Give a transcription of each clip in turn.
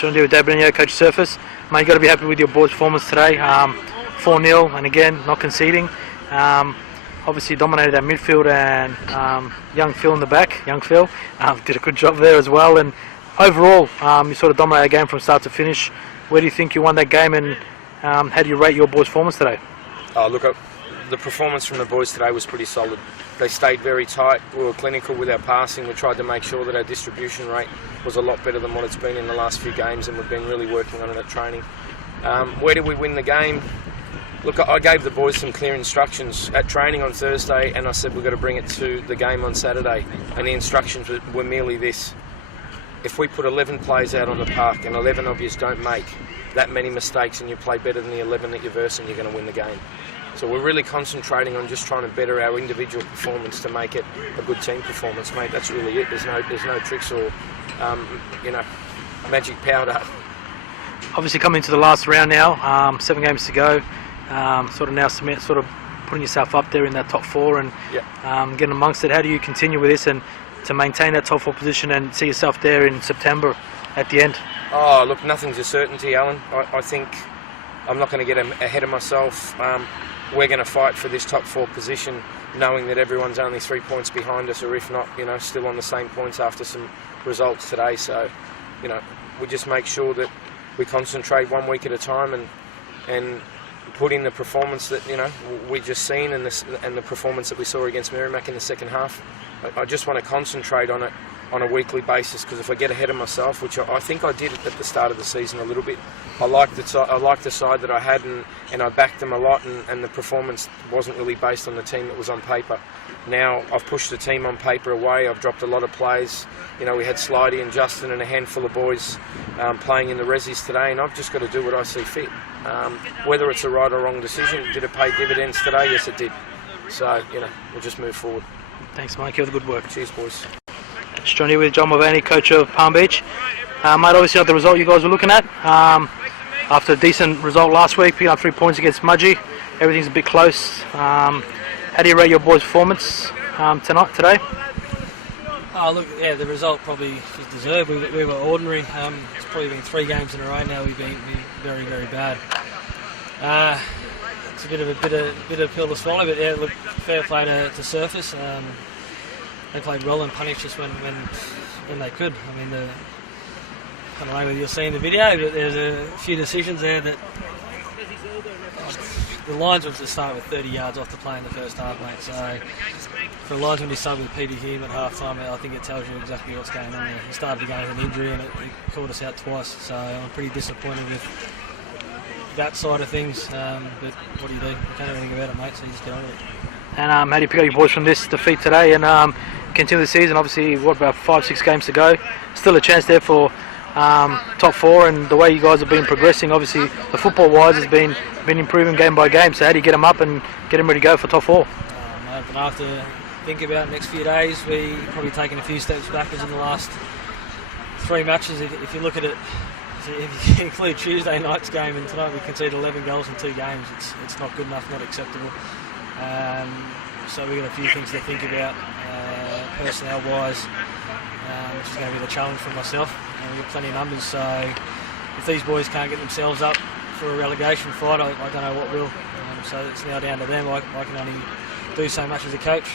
Sean with Dave Benio, Coach Surface. Mate, you got to be happy with your boys' performance today. 4-0, and again, not conceding. Obviously dominated our midfield, and young Phil in the back. Young Phil did a good job there as well. And overall, you sort of dominated the game from start to finish. Where do you think you won that game, and how do you rate your boys' performance today? Look, the performance from the boys today was pretty solid. They stayed very tight. We were clinical with our passing. We tried to make sure that our distribution rate was a lot better than what it's been in the last few games, and we've been really working on it at training. Where did we win the game? Look, I gave the boys some clear instructions at training on Thursday, and I said we've got to bring it to the game on Saturday. And the instructions were merely this: if we put 11 players out on the park and 11 of you don't make that many mistakes and you play better than the 11 that you're versing, you're going to win the game. So we're really concentrating on just trying to better our individual performance to make it a good team performance, mate. That's really it. There's no tricks or magic powder. Obviously coming into the last round now, 7 games to go. Sort of putting yourself up there in that top 4 and getting amongst it. How do you continue with this and to maintain that top 4 position and see yourself there in September at the end? Oh, look, nothing's a certainty, Alan. I think I'm not going to get ahead of myself. We're going to fight for this top 4 position, knowing that everyone's only 3 points behind us, or if not, still on the same points after some results today. So, we just make sure that we concentrate 1 week at a time and put in the performance that we just seen and the performance that we saw against Merrimack in the second half. I just want to concentrate on it on a weekly basis, because if I get ahead of myself, which I think I did at the start of the season a little bit, I liked the side that I had, and I backed them a lot, and the performance wasn't really based on the team that was on paper. Now I've pushed the team on paper away. I've dropped a lot of plays. We had Slidey and Justin and a handful of boys playing in the resis today, and I've just got to do what I see fit. Whether it's a right or wrong decision, did it pay dividends today? Yes, it did. So, we'll just move forward. Thanks, Mike. You have the good work. Cheers, boys. It's Johnny with John Mulvaney, coach of Palm Beach. Mate, obviously not the result you guys were looking at. After a decent result last week, picking up 3 points against Mudgee, everything's a bit close. How do you rate your boys' performance today? Look, the result probably was deserved. We were ordinary. It's probably been 3 games in a row now we've been very, very bad. It's a bit of a pill to swallow, but yeah, look, fair play to Surface. They played well and punished us when they could. I mean, I don't know whether you'll see in the video, but there's a few decisions there that the linesman to start with 30 yards off the play in the first half, mate. So for a linesman to start with Peter Hume at half time, I think it tells you exactly what's going on there. He started the game with an injury and it caught us out twice, so I'm pretty disappointed with that side of things. But what do? You can't do anything about it, mate, so you just get on with it. And how do you pick up your boys from this defeat today and continue the season? Obviously, about 5-6 games to go. Still a chance there for top 4, and the way you guys have been progressing, obviously, the football-wise has been improving game by game. So how do you get them up and get them ready to go for top 4? Mate, but I have to think about the next few days. We probably taken a few steps backwards in the last 3 matches. If you look at it, if you include Tuesday night's game and tonight, we conceded 11 goals in 2 games. It's not good enough, not acceptable. So we've got a few things to think about personnel-wise, which is going to be the challenge for myself. We've got plenty of numbers, so if these boys can't get themselves up for a relegation fight, I don't know what will. So it's now down to them. I can only do so much as a coach,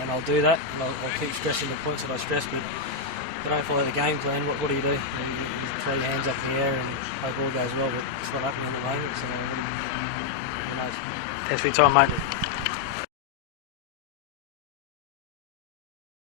and I'll do that. And I'll keep stressing the points that I stress, but if you don't follow the game plan, what do? You throw your hands up in the air and hope all goes well, but it's not happening at the moment, so who knows. Thanks for your time, mate.